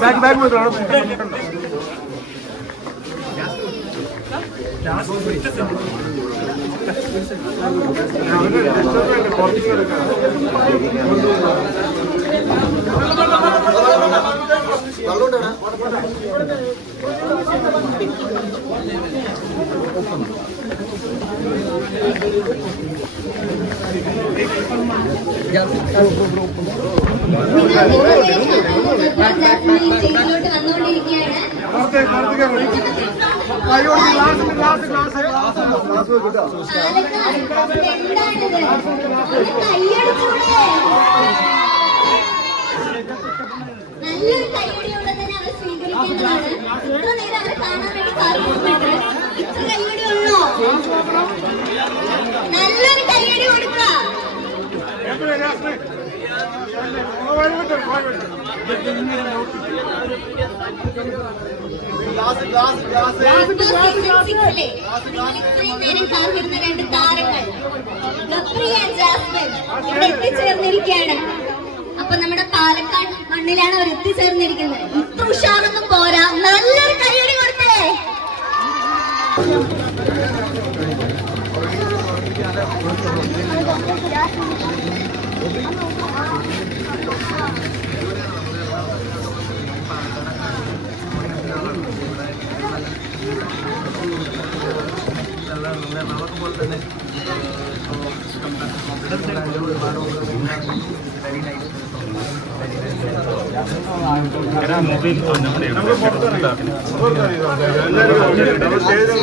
Bag bag में डालो Yes, I will go നല്ലൊരു കയ്യടിയോടെ തന്നെ അവർ സ്വീകരിക്കേണ്ടതാണ് ഇത്ര നേരം അവരെ കാണാൻ വേണ്ടി കാത്തിരുന്നിട്ട് ഇത്ര കയ്യടി ഉള്ളോ നല്ലൊരു കയ്യടി കൊടുക്കുക. കാത്തിരുന്ന രണ്ട് താരങ്ങൾ ജാസ്മിൻ അപ്പൊ നമ്മുടെ പാലക്കാട് മണ്ണിലാണ് അവർ എത്തിച്ചേർന്നിരിക്കുന്നത്. ഇത്ര ഉഷാറൊന്നും പോരാ. നല്ലൊരു കയ്യടി കൊടുത്തേ. നമുക്കിപ്പോൾ തന്നെ മൊബൈൽ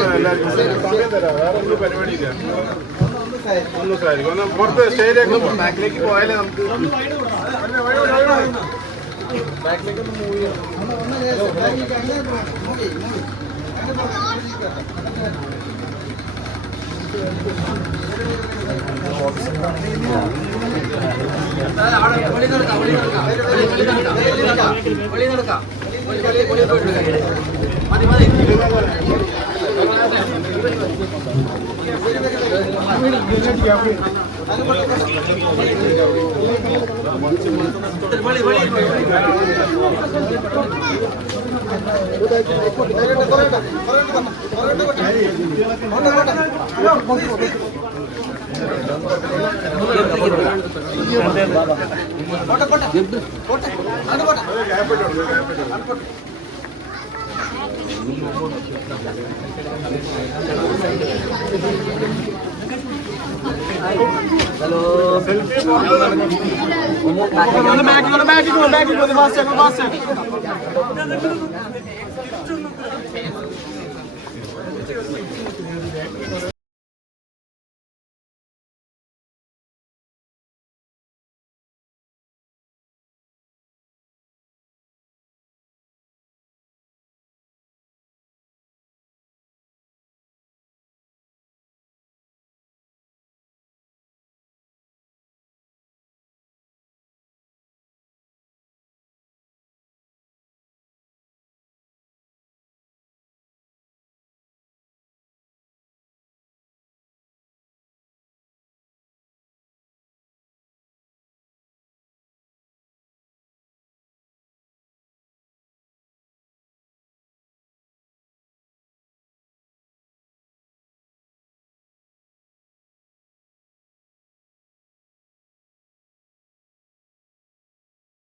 എല്ലാവർക്കും സമയം തരാം വേറെ ഒന്നും പരിപാടിയില്ല പുറത്ത് സ്റ്റേജിലേക്ക് ബാക്കിലേക്ക് പോയാലേ നമുക്ക് ഒന്ന് ബാക്കിൽ ഒന്ന് ബാക്കിൽ പോകും ബാക്കിൽ പോകും fast Hello. Go on the back, on the back, on the on the last step, last second.